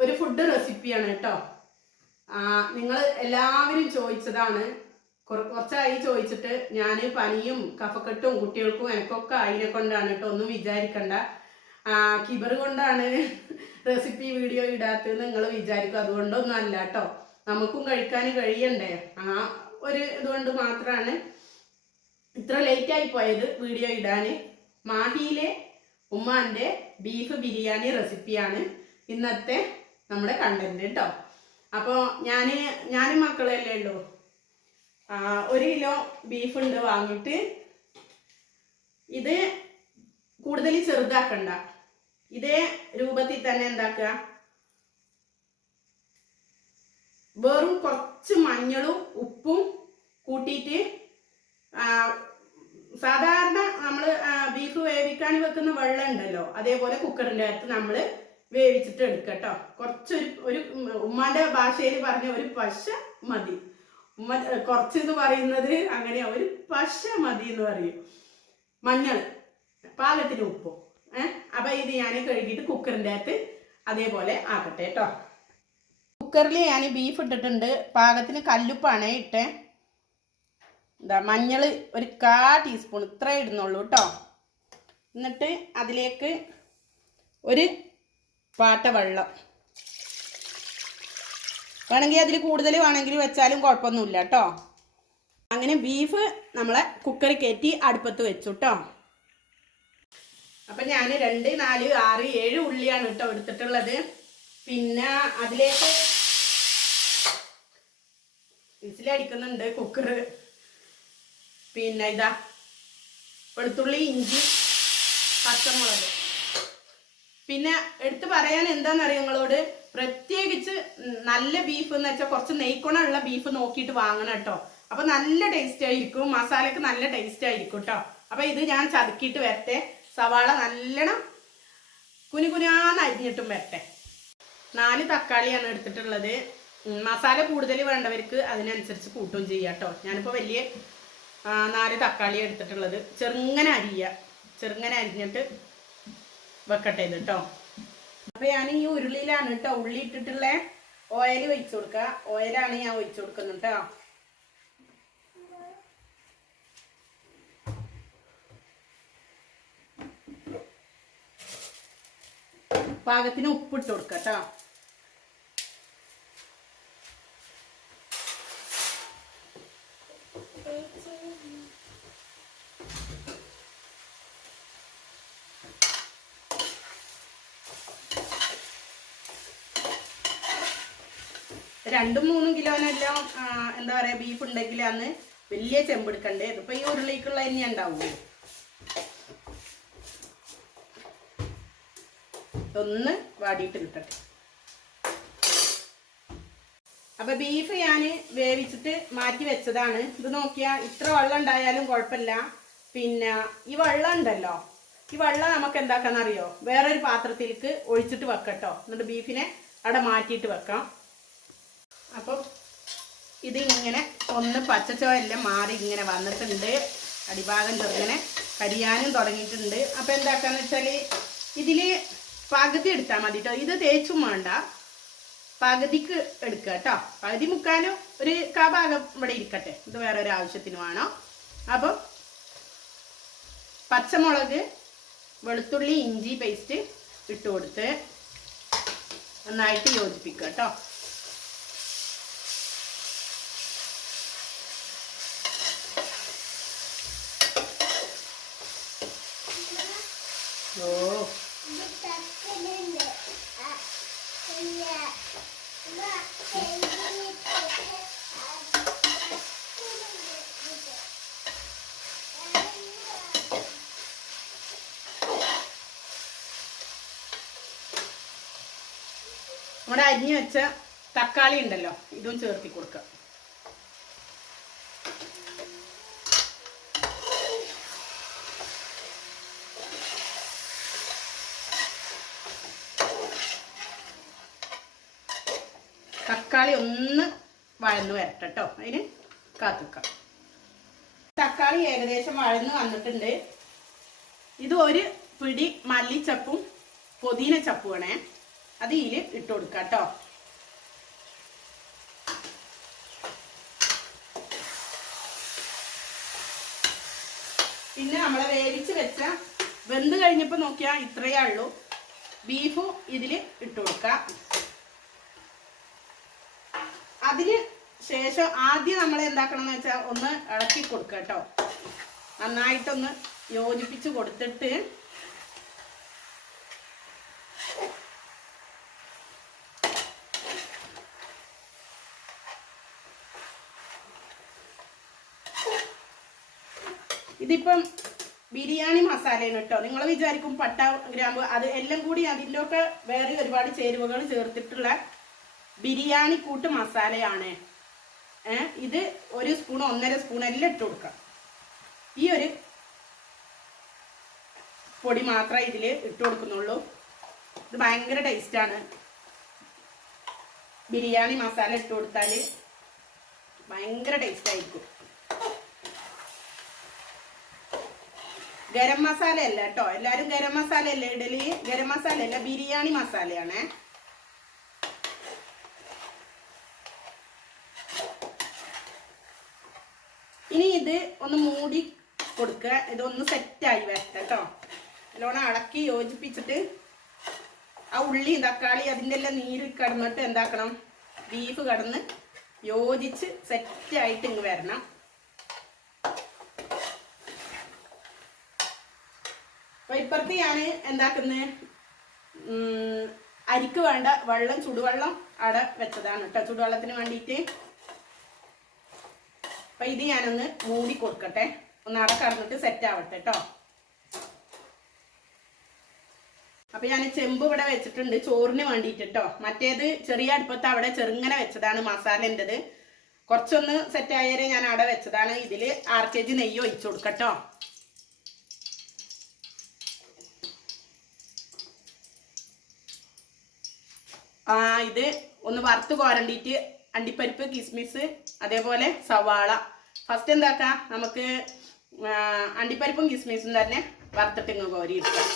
ഒരു ഫുഡ് റെസിപ്പിയാണ് കേട്ടോ. നിങ്ങൾ എല്ലാവരും ചോദിച്ചതാണ്. കുറ- കുറച്ചായി ചോദിച്ചിട്ട് ഞാൻ പനിയും കഫക്കെട്ടും കുട്ടികൾക്കും എനിക്കൊക്കെ അതിനെ കൊണ്ടാണ് കേട്ടോ. ഒന്നും വിചാരിക്കണ്ട. കിബർ കൊണ്ടാണ് റെസിപ്പി വീഡിയോ ഇടാത്തത് നിങ്ങൾ വിചാരിക്കും. അതുകൊണ്ടൊന്നും അല്ല കേട്ടോ. നമുക്കും കഴിക്കാൻ കഴിയണ്ടേ. ആ ഒരു ഇതുകൊണ്ട് മാത്രമാണ് ഇത്ര ലേറ്റ് ആയി പോയത് വീഡിയോ ഇടാന്. മാഹിയിലെ ഉമ്മാന്റെ ബീഫ് ബിരിയാണി റെസിപ്പിയാണ് ഇന്നത്തെ നമ്മുടെ കണ്ടന്റ് കേട്ടോ അപ്പോൾ ഞാൻ ഞാനും മക്കളല്ലേ ഉള്ളൂ? ഒരു കിലോ ബീഫ് ഉണ്ട് വാങ്ങിയിട്ട് ഇത് കൂടുതൽ ചെറുതാക്കണ്ട. ഇതേ രൂപത്തിൽ തന്നെ എന്താക്കുക? വെറും കുറച്ച് മഞ്ഞളും ഉപ്പും കൂട്ടിയിട്ട് സാധാരണ നമ്മൾ ബീഫ് വേവിക്കാൻ വെക്കുന്ന വെള്ളം ഉണ്ടല്ലോ അതേപോലെ കുക്കറിന്റെ അകത്ത് നമ്മൾ വേവിച്ചിട്ട് എടുക്കട്ടോ കുറച്ചൊരു ഒരു ഉമ്മാന്റെ ഭാഷയിൽ പറഞ്ഞ ഒരു പശ മതി. ഉമ്മ കുറച്ചെന്ന് പറയുന്നത് അങ്ങനെയാ. ഒരു പശ മതി എന്ന് പറയും. മഞ്ഞൾ പാകത്തിന് ഉപ്പും ഏഹ് അപ്പൊ ഇത് ഞാൻ കഴുകിയിട്ട് കുക്കറിന്റെ അകത്ത് അതേപോലെ ആക്കട്ടെ കേട്ടോ കുക്കറിൽ ഞാൻ ബീഫ് ഇട്ടിട്ടുണ്ട്. പാകത്തിന് കല്ലുപ്പാണ് ഇട്ടേ. എന്താ മഞ്ഞൾ ഒരു കാ ടീസ്പൂൺ ഇത്ര ഇടുന്നുള്ളൂ കേട്ടോ എന്നിട്ട് അതിലേക്ക് ഒരു പാട്ട വെള്ളം. വേണമെങ്കിൽ അതിൽ കൂടുതൽ വേണമെങ്കിൽ വെച്ചാലും കുഴപ്പമൊന്നുമില്ല കേട്ടോ അങ്ങനെ ബീഫ് നമ്മളെ കുക്കറിൽ കയറ്റി അടുപ്പത്ത് വെച്ചു കേട്ടോ അപ്പം ഞാൻ രണ്ട് നാല് ആറ് ഏഴ് ഉള്ളിയാണ് കേട്ടോ എടുത്തിട്ടുള്ളത്. പിന്നെ അതിലേക്ക് വിസിലടിക്കുന്നുണ്ട് കുക്കർ പിന്നെ ഇതാ വെളുത്തുള്ളി ഇഞ്ചി പച്ചമുളക്. പിന്നെ എടുത്തു പറയാൻ എന്താണെന്നറിയാം നിങ്ങളോട്? പ്രത്യേകിച്ച് നല്ല ബീഫ് എന്ന് വെച്ചാൽ കുറച്ച് നെയ്ക്കുണുള്ള ബീഫ് നോക്കിയിട്ട് വാങ്ങണം കേട്ടോ. അപ്പൊ നല്ല ടേസ്റ്റ് ആയിരിക്കും. മസാലക്ക് നല്ല ടേസ്റ്റ് ആയിരിക്കും കേട്ടോ. അപ്പൊ ഇത് ഞാൻ ചതുക്കിയിട്ട് വരട്ടെ. സവാള നല്ലോണം കുനുകുനാന്ന് അരിഞ്ഞിട്ടും വരട്ടെ. നാല് തക്കാളിയാണ് എടുത്തിട്ടുള്ളത്. മസാല കൂടുതൽ വേണ്ടവർക്ക് അതിനനുസരിച്ച് കൂട്ടുകയും ചെയ്യാം കേട്ടോ. ഞാനിപ്പോൾ വലിയ നാല് തക്കാളി എടുത്തിട്ടുള്ളത്. ചെറുങ്ങനെ അരിയുക ചെറുങ്ങനെ അരിഞ്ഞിട്ട് വെക്കട്ടെ ഇത് കേട്ടോ അപ്പൊ ഞാൻ ഈ ഉരുളിയിലാണ് കേട്ടോ ഉള്ളി ഇട്ടിട്ടുള്ള. ഓയിൽ ഒഴിച്ചു കൊടുക്കുക ഓയിലാണ് ഞാൻ ഒഴിച്ചു കൊടുക്കുന്നത് കേട്ടോ പാകത്തിന് ഉപ്പിട്ട് കൊടുക്കുക കേട്ടോ രണ്ടും മൂന്നും കിലോനെല്ലാം എന്താ പറയാ ബീഫ് ഉണ്ടെങ്കിൽ അന്ന് വലിയ ചെമ്പെടുക്കണ്ടേ? ഇതിപ്പോൾ ഈ ഉരുളിക്കുള്ള തന്നെ ഉണ്ടാവുള്ളൂ. ഒന്ന് വാടിയിട്ട് കിട്ടട്ടെ അപ്പൊ ബീഫ് ഞാൻ വേവിച്ചിട്ട് മാറ്റി വെച്ചതാണ്. ഇത് നോക്കിയാ ഇത്ര വെള്ളം ഉണ്ടായാലും കുഴപ്പമില്ല. പിന്നെ ഈ വെള്ളം ഉണ്ടല്ലോ ഈ വെള്ളം നമുക്ക് എന്താക്കാന്നറിയോ? വേറൊരു പാത്രത്തിലേക്ക് ഒഴിച്ചിട്ട് വെക്കട്ടോ. എന്നിട്ട് ബീഫിനെ അവിടെ മാറ്റിയിട്ട് വെക്കാം. അപ്പം ഇത് ഇങ്ങനെ ഒന്ന് പച്ചച്ചോയെല്ലാം മാറി ഇങ്ങനെ വന്നിട്ടുണ്ട്. അടിഭാഗം ചെറുങ്ങനെ കരിയാനും തുടങ്ങിയിട്ടുണ്ട്. അപ്പം എന്താക്കാന്ന് വെച്ചാൽ ഇതിൽ പകുതി എടുത്താൽ മതി കേട്ടോ ഇത് തേച്ചും വേണ്ട. പകുതിക്ക് എടുക്കുക കേട്ടോ പകുതി മുക്കാനും ഒരു കാ ഭാഗം ഇവിടെ ഇരിക്കട്ടെ. ഇത് വേറെ ഒരു ആവശ്യത്തിന് വേണോ. അപ്പം പച്ചമുളക് വെളുത്തുള്ളി ഇഞ്ചി പേസ്റ്റ് ഇട്ട് കൊടുത്ത് നന്നായിട്ട് യോജിപ്പിക്കുക കേട്ടോ ഓ. നമ്മുടെ അരിഞ്ഞു വെച്ച തക്കാളി ഉണ്ടല്ലോ ഇതും ചേർത്തി കൊടുക്കുക തക്കാളി ഒന്ന് വഴന്ന് വരട്ടെ കേട്ടോ അതിന് കാത്തുക്കാം. തക്കാളി ഏകദേശം വഴന്ന് വന്നിട്ടുണ്ട്. ഇത് ഒരു പിടി മല്ലിച്ചപ്പും പുതിന ചപ്പുവാണേ. അത് ഇതിൽ ഇട്ട് കൊടുക്കാം കേട്ടോ പിന്നെ നമ്മളെ വേവിച്ച് വെച്ച വെന്ത് കഴിഞ്ഞപ്പോൾ നോക്കിയാൽ ഇത്രയേ ഉള്ളൂ. ബീഫും ഇതിൽ ഇട്ട് കൊടുക്കാം. അതിന് ശേഷം ആദ്യം നമ്മൾ എന്താക്കണം എന്ന് വെച്ചാൽ ഒന്ന് ഇളക്കി കൊടുക്കുക കേട്ടോ. നന്നായിട്ടൊന്ന് യോജിപ്പിച്ച് കൊടുത്തിട്ട് ഇതിപ്പം ബിരിയാണി മസാലയാണ് കേട്ടോ. നിങ്ങൾ വിചാരിക്കും പട്ട ഗ്രാമ്പ് അത് എല്ലാം കൂടി അതിന്റെ ഒക്കെ വേറെ ഒരുപാട് ചേരുവകൾ ചേർത്തിട്ടുള്ള ബിരിയാണി കൂട്ട് മസാലയാണ്. ഇത് ഒരു സ്പൂൺ ഒന്നര സ്പൂൺ എല്ലാം ഇട്ട് കൊടുക്കാം. ഈ ഒരു പൊടി മാത്രമേ ഇതിൽ ഇട്ട് കൊടുക്കുന്നുള്ളൂ. ഇത് ഭയങ്കര ടേസ്റ്റാണ് ബിരിയാണി മസാല ഇട്ട് കൊടുത്താൽ ഭയങ്കര ടേസ്റ്റ് ആയിരിക്കും. ഗരം മസാല അല്ല കേട്ടോ. എല്ലാവരും ഗരം മസാല അല്ല ഇഡലി ഗരം മസാല അല്ല ബിരിയാണി മസാലയാണ് ഇനി ഇത് ഒന്ന് മൂടി കൊടുക്കുക. ഇതൊന്ന് സെറ്റായി വരട്ടെ കേട്ടോ നല്ലോണം അടക്കി യോജിപ്പിച്ചിട്ട് ആ ഉള്ളി തക്കാളി അതിന്റെ എല്ലാം നീര് കടന്നിട്ട് എന്താക്കണം? ബീഫ് കടന്ന് യോജിച്ച് സെറ്റായിട്ട് ഇങ്ങ് വരണം. അപ്പൊ ഇപ്പുറത്ത് ഞാൻ എന്താക്കുന്നത് അരിക്ക് വേണ്ട വെള്ളം ചുടുവെള്ളം അട വെച്ചതാണ് കേട്ടോ ചുടുവെള്ളത്തിന് വേണ്ടിയിട്ട് അപ്പൊ ഇത് ഞാനൊന്ന് മൂടി കൊടുക്കട്ടെ. ഒന്ന് അടക്കടന്നിട്ട് സെറ്റ് ആവട്ടെ കേട്ടോ അപ്പൊ ഞാൻ ചെമ്പ് ഇവിടെ വെച്ചിട്ടുണ്ട് ചോറിന് വേണ്ടിയിട്ട് കേട്ടോ മറ്റേത് ചെറിയ അടുപ്പത്ത് അവിടെ ചെറുങ്ങനെ വെച്ചതാണ് മസാലേന്റെത് കുറച്ചൊന്ന് സെറ്റ് ആയാലേ ഞാൻ അവിടെ വെച്ചതാണ്. ഇതിൽ ആർ കെ ജി നെയ്യ് ഒഴിച്ചു കൊടുക്കട്ടോ ആ ഇത് ഒന്ന് വറുത്ത് കോരണ്ടിട്ട് അണ്ടിപ്പരിപ്പ് കിസ്മിസ് അതേപോലെ സവാള. ഫസ്റ്റ് എന്താക്കാം? നമുക്ക് അണ്ടിപ്പരിപ്പും കിസ്മിസും തന്നെ വറുത്തിട്ട് ഇങ്ങ് കോരി ഇട്ടാം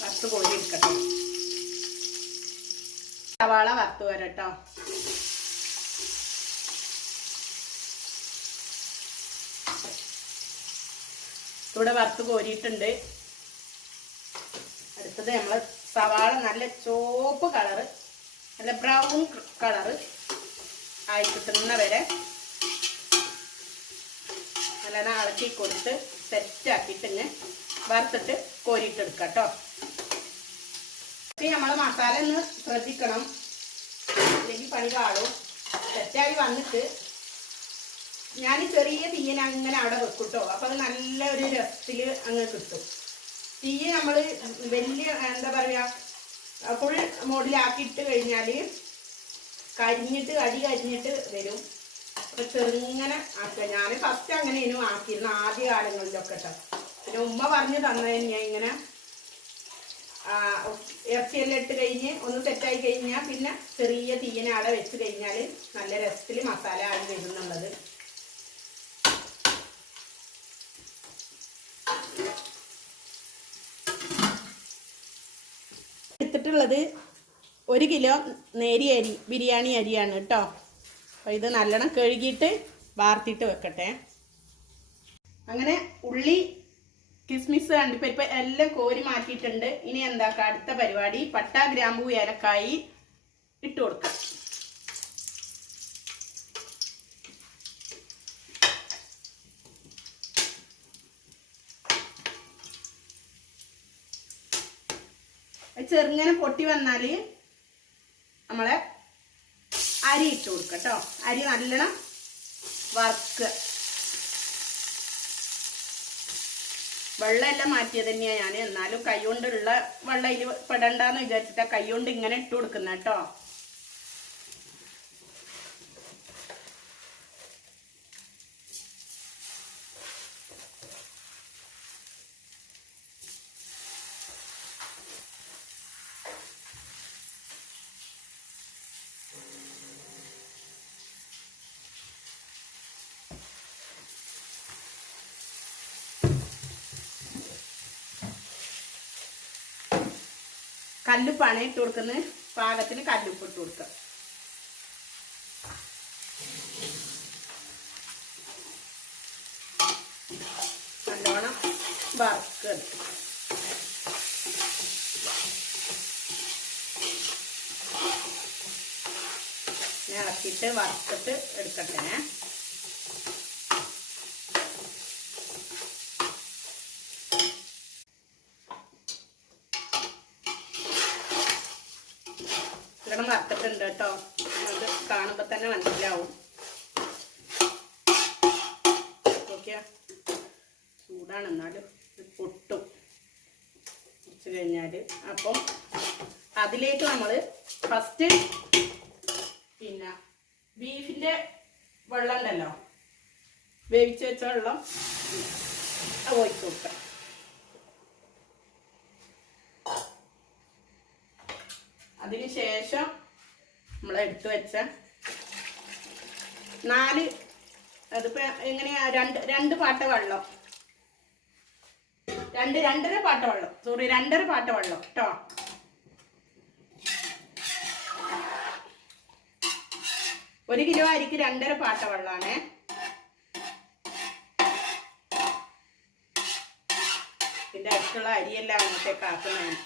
വറുത്ത് കോരി എടുക്കട്ടെ സവാള വറുത്ത് വരട്ടോ. ഇവിടെ വറുത്ത് കോരിയിട്ടുണ്ട്. അടുത്തത് നമ്മൾ സവാള നല്ല ചോപ്പ് കളറ് നല്ല ബ്രൗൺ കളറ് ആയി കിട്ടുന്ന വരെ നല്ലോണം ഇളക്കി കൊടുത്ത് സെറ്റാക്കിയിട്ട് ഇങ്ങനെ വറുത്തിട്ട് കോരിയിട്ടെടുക്കാം കേട്ടോ നമ്മൾ മസാല ഒന്ന് ശ്രദ്ധിക്കണം. അല്ലെങ്കിൽ പണി കാണും സെറ്റായി വന്നിട്ട് ഞാൻ ചെറിയ തീയൻ അങ്ങനെ അവിടെ വെക്കും കേട്ടോ അപ്പം അത് നല്ല ഒരു രസത്തിൽ അങ്ങ് കിട്ടും. തീയ നമ്മൾ വലിയ എന്താ പറയുക ഫുൾ മോഡിലാക്കിയിട്ട് കഴിഞ്ഞാൽ കരിഞ്ഞിട്ട് അടി കരിഞ്ഞിട്ട് വരും. അപ്പം ചെറുങ്ങനെ ആക്കുക. ഞാൻ ഫസ്റ്റ് അങ്ങനെയാണ് ആക്കിയിരുന്നു ആദ്യ കാലങ്ങളിലൊക്കെ കേട്ടോ പിന്നെ ഉമ്മ പറഞ്ഞു തന്നതിന് ഞാൻ ഇങ്ങനെ ഇറച്ചിയെല്ലാം ഇട്ട് കഴിഞ്ഞ് ഒന്ന് സെറ്റായി കഴിഞ്ഞാൽ പിന്നെ ചെറിയ തീയനാടെ വെച്ച് കഴിഞ്ഞാൽ നല്ല രസത്തിൽ മസാല ആയി വരുന്നുള്ളത്. എടുത്തിട്ടുള്ളത് ഒരു കിലോ നേരിയ അരി ബിരിയാണി അരിയാണ് കേട്ടോ. അപ്പോൾ ഇത് നല്ലോണം കഴുകിയിട്ട് വാർത്തിട്ട് വെക്കട്ടെ. അങ്ങനെ ഉള്ളി കിസ്മിസ് അണ്ടിപ്പരിപ്പ് എല്ലാം കോരി മാറ്റിയിട്ടുണ്ട്. ഇനി എന്താക്കാം അടുത്ത പരിപാടി? പട്ട ഗ്രാമ്പു ഏലക്കായി ഇട്ട് കൊടുക്കാം. ചെറുങ്ങനെ പൊട്ടി വന്നാൽ നമ്മളെ അരി ഇട്ട് കൊടുക്കാം കേട്ടോ അരി നല്ലോണം വറുക്കുക. വെള്ളമെല്ലാം മാറ്റിയത് തന്നെയാണ് ഞാൻ എന്നാലും കൈ കൊണ്ടുള്ള വെള്ളം ഇതിൽ പെടണ്ടെന്ന് വിചാരിച്ചിട്ടാണ് കൈ കൊണ്ട് ഇങ്ങനെ ഇട്ട് കൊടുക്കുന്ന കേട്ടോ കല്ലുപ്പാണ് ഇട്ട് കൊടുക്കുന്നത് പാകത്തിന് കല്ലുപ്പ് ഇട്ട് കൊടുക്കുക നല്ലോണം വറുക്കുക ഇളക്കിയിട്ട് വറുത്തിട്ട് എടുക്കട്ടെ. ഇവിടെ വറുത്തിട്ടുണ്ട് കേട്ടോ. അത് കാണുമ്പോൾ തന്നെ മനസ്സിലാവും. ചൂടാണ് എന്നാലും പൊട്ടും. കുറച്ച് കഴിഞ്ഞാൽ അപ്പം അതിലേക്ക് നമ്മൾ ഫസ്റ്റ് പിന്നെ ബീഫിന്റെ വെള്ളം ഉണ്ടല്ലോ. വേവിച്ച് വെച്ച വെള്ളം ഒഴിച്ചോട്ടെ ഒഴിച്ച് കൊടുക്കാം. അതിന് ശേഷം നമ്മൾ എടുത്തു വെച്ച നാല് അതിപ്പോ എങ്ങനെയാ? രണ്ട് രണ്ട് പാട്ട വെള്ളം. രണ്ട് രണ്ടര പാട്ട വെള്ളം. സോറി രണ്ടര പാട്ട വെള്ളം. കേട്ടോ ഒരു കിലോ അരിക്ക് രണ്ടര പാട്ട വെള്ളമാണേ ഇതിന്റെ അടുത്തുള്ള അരിയെല്ലാം അങ്ങോട്ടേക്ക് ആക്കുന്നതാണ്.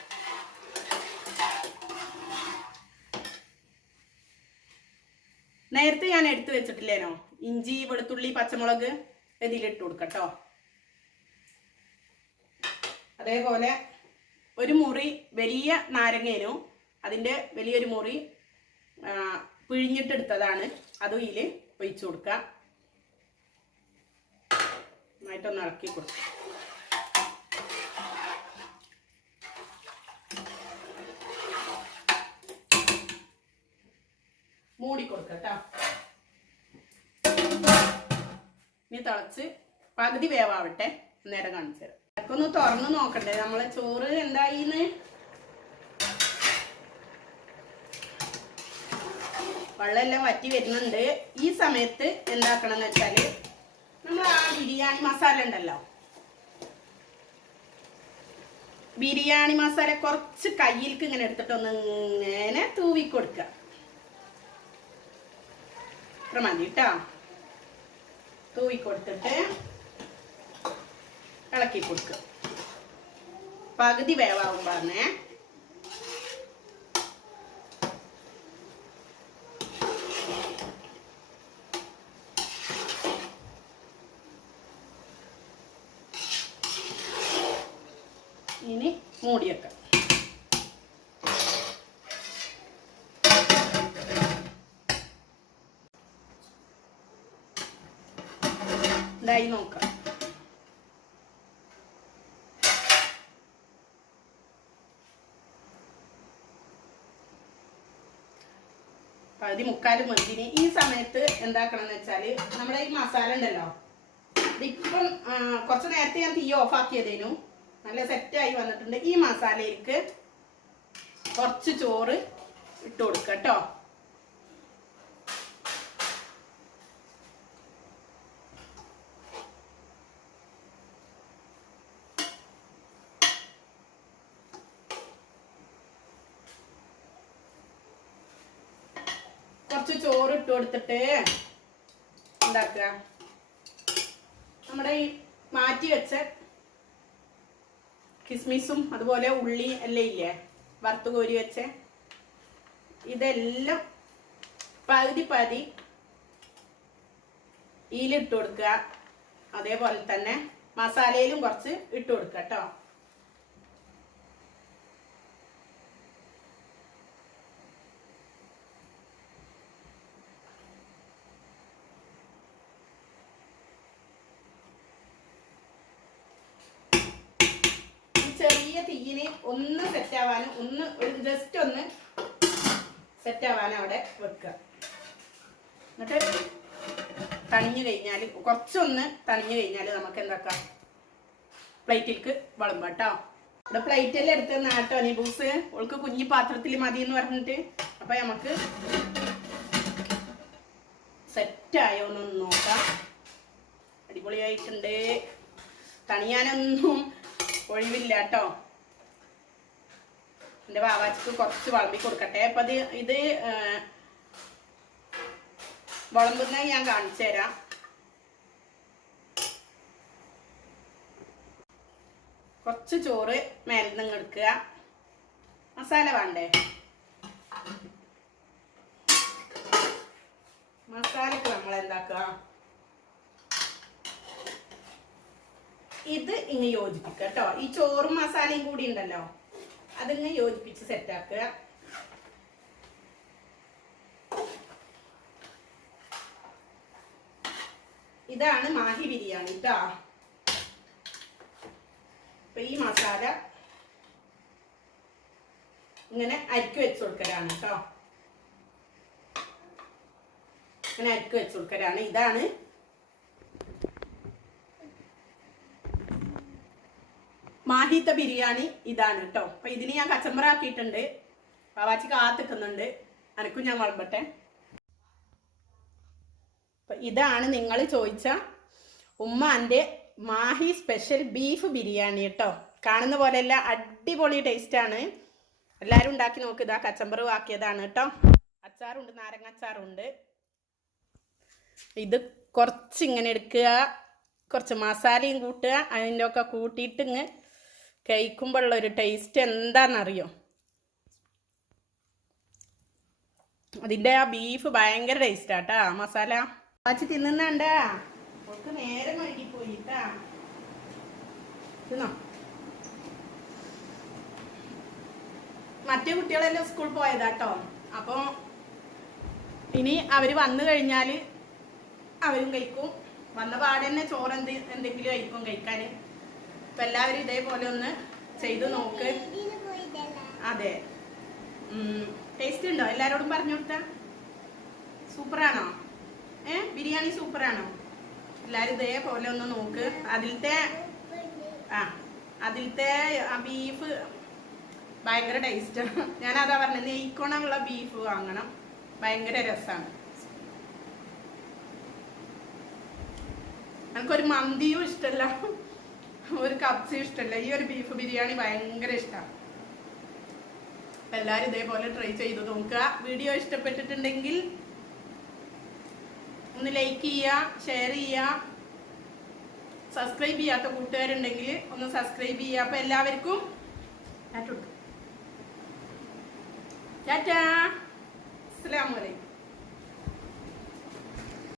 നേരത്തെ ഞാൻ എടുത്തു വെച്ചിട്ടില്ലേനോ? ഇഞ്ചി വെളുത്തുള്ളി പച്ചമുളക് ഇതിലിട്ട് കൊടുക്കട്ടോ അതേപോലെ ഒരു മുറി വലിയ നാരങ്ങേനും അതിന്റെ വലിയൊരു മുറി പിഴിഞ്ഞിട്ടെടുത്തതാണ്. അതും ഇതിൽ ഒഴിച്ചു കൊടുക്കുക നന്നായിട്ടൊന്ന് ഇളക്കി കൊടുക്കുക മൂടി കൊടുക്കട്ടോ ഇനി തിളച്ച് പകുതി വേവാവട്ടെ. നേരം കാണിച്ചു തരാം. അതൊക്കെ ഒന്ന് തുറന്ന് നോക്കണ്ടേ? നമ്മളെ ചോറ് എന്തായിന്ന്? വെള്ളമെല്ലാം വറ്റി വരുന്നുണ്ട്. ഈ സമയത്ത് എന്താക്കണം എന്ന് വെച്ചാൽ നമ്മൾ ആ ബിരിയാണി മസാല ഉണ്ടല്ലോ. ബിരിയാണി മസാല കുറച്ച് കയ്യിൽക്ക് ഇങ്ങനെ എടുത്തിട്ട് ഒന്ന് ഇങ്ങനെ തൂവി കൊടുക്കുക ഇത്ര മതി കേട്ടോ തൂവി കൊടുത്തിട്ട് ഇളക്കി കൊടുക്കുക പകുതി വേവാകുമ്പോഴേ ഇനി മൂടിയൊക്കെ ഇതായി നോക്കാം പകുതി മുക്കാലും മുന്തിരി ഈ സമയത്ത് എന്താക്കണം എന്ന് വെച്ചാൽ നമ്മുടെ ഈ മസാല ഉണ്ടല്ലോ. ഇതിപ്പം കുറച്ച് നേരത്തെ ഞാൻ തീ ഓഫ് ആക്കിയതേനു. നല്ല സെറ്റായി വന്നിട്ടുണ്ട്. ഈ മസാലയിലേക്ക് കുറച്ച് ചോറ് ഇട്ട് കൊടുക്കുക കേട്ടോ. കുറച്ച് ചോറ് ഇട്ട് കൊടുത്തിട്ട് ഉണ്ടാക്കുക നമ്മുടെ ഈ മാറ്റി വെച്ച കിസ്മിസും അതുപോലെ ഉള്ളി എല്ലാം ഇല്ലേ? വറുത്ത് കോരി വെച്ച ഇതെല്ലാം പകുതി പകുതി ഈലിട്ട് കൊടുക്കുക. അതേപോലെ തന്നെ മസാലയിലും കുറച്ച് ഇട്ട് കൊടുക്കുക കേട്ടോ ഈ ചെറിയ തീയിന് ഒന്ന് സെറ്റ് ആവാനും ഒന്ന് ഒരു ജസ്റ്റ് ഒന്ന് സെറ്റ് ആവാനും അവിടെ വെക്കുക. എന്നിട്ട് തണിഞ്ഞു കഴിഞ്ഞാൽ കുറച്ചൊന്ന് തണിഞ്ഞു കഴിഞ്ഞാൽ നമുക്ക് എന്താക്കാം? പ്ലേറ്റിലേക്ക് വളമ്പ കേട്ടോ. ഇവിടെ പ്ലേറ്റെല്ലാം എടുത്ത് നാട്ടോ നിബൂസ് ഓൾക്ക് കുഞ്ഞി പാത്രത്തിൽ മതി എന്ന് പറഞ്ഞിട്ട്. അപ്പൊ നമുക്ക് സെറ്റായോ എന്നൊന്ന് നോക്കാം. അടിപൊളിയായിട്ടുണ്ട്. തണിയാനൊന്നും ഒഴിവില്ല കേട്ടോ. എന്റെ വാവാച്ചിക്ക് കുറച്ച് വളമ്പി കൊടുക്കട്ടെ. അപ്പം അത് ഇത് വളമ്പുന്ന ഞാൻ കാണിച്ചു തരാം. കുറച്ച് ചോറ് മേലിൽ നിന്ന് എടുക്കുക. മസാല വേണ്ടേ? മസാലക്ക് നമ്മൾ എന്താക്കുക? ഇത് ഇങ്ങ് യോജിപ്പിക്കുക കേട്ടോ. ഈ ചോറും മസാലയും കൂടി ഉണ്ടല്ലോ. അതിങ്ങ് യോജിപ്പിച്ച് സെറ്റാക്കുക ഇതാണ് മാഹി ബിരിയാണി കേട്ടോ അപ്പൊ ഈ മസാല ഇങ്ങനെ അരിക്ക് വെച്ച് കൊടുക്കലാണ് കേട്ടോ ഇങ്ങനെ അരിക്ക് വെച്ച് കൊടുക്കലാണ്. ഇതാണ് മാഹിത്ത ബിരിയാണി ഇതാണ് കേട്ടോ അപ്പൊ ഇതിന് ഞാൻ കച്ചമ്പറ ആക്കിയിട്ടുണ്ട്. പാവാച്ചി കാത്തിക്കുന്നുണ്ട്. അനക്കും ഞാൻ വളമ്പട്ടെ. അപ്പൊ ഇതാണ് നിങ്ങൾ ചോദിച്ച ഉമ്മാന്റെ മാഹി സ്പെഷ്യൽ ബീഫ് ബിരിയാണി കേട്ടോ കാണുന്ന പോലെയല്ല അടിപൊളി ടേസ്റ്റ് ആണ്. എല്ലാവരും ഉണ്ടാക്കി നോക്ക് ഇതാ കച്ചമ്പറ് ആക്കിയതാണ് കേട്ടോ അച്ചാറുണ്ട് നാരങ്ങ അച്ചാറുണ്ട്. ഇത് കുറച്ച് ഇങ്ങനെ എടുക്കുക കുറച്ച് മസാലയും കൂട്ടുക അതിന്റെ ഒക്കെ കൂട്ടിയിട്ട് ഇങ്ങ് കഴിക്കുമ്പോഴുള്ള ഒരു ടേസ്റ്റ് എന്താണെന്നറിയോ? അതിന്റെ ആ ബീഫ് ഭയങ്കര ടേസ്റ്റ് ആട്ടാ മസാല. വാച്ച് തിന്നുന്നുണ്ടാ? അവൾക്ക് നേരെ മഴുകി പോയിട്ടാ തിന്നോ? മറ്റേ കുട്ടികളെല്ലാം സ്കൂളിൽ പോയതാട്ടോ അപ്പോൾ ഇനി അവർ വന്നു കഴിഞ്ഞാൽ അവരും കഴിക്കും. വന്ന പാടെ തന്നെ ചോറ് എന്ത് എന്തെങ്കിലും കഴിക്കും കഴിക്കാൻ അപ്പം എല്ലാവരും ഇതേപോലെ ഒന്ന് ചെയ്തു നോക്ക്. അതെ. ടേസ്റ്റ് ഉണ്ടോ? എല്ലാരോടും പറഞ്ഞു കൊടുത്ത? സൂപ്പറാണോ? ഏ? ബിരിയാണി സൂപ്പറാണോ? എല്ലാവരും ഇതേപോലെ ഒന്ന് നോക്ക്. അതിലത്തെ ആ അതിലത്തെ ബീഫ് ഭയങ്കര ടേസ്റ്റാണ് ഞാനതാ പറഞ്ഞത് നെയ്ക്കോണമുള്ള ബീഫ് വാങ്ങണം. ഭയങ്കര രസാണ്. എനിക്കൊരു മന്തിയും ഇഷ്ടമല്ല ഒരു കബ്സി ഇഷ്ടമല്ല ഈ ഒരു ബീഫ് ബിരിയാണി ഭയങ്കര ഇഷ്ടമാണ് അപ്പം എല്ലാവരും ഇതേപോലെ ട്രൈ ചെയ്ത് നോക്കുക. വീഡിയോ ഇഷ്ടപ്പെട്ടിട്ടുണ്ടെങ്കിൽ ഒന്ന് ലൈക്ക് ചെയ്യുക ഷെയർ ചെയ്യുക. സബ്സ്ക്രൈബ് ചെയ്യാത്ത കൂട്ടുകാരുണ്ടെങ്കിൽ ഒന്ന് സബ്സ്ക്രൈബ് ചെയ്യുക. അപ്പം എല്ലാവർക്കും ടാറ്റ അസ്സലാമു അലൈക്കും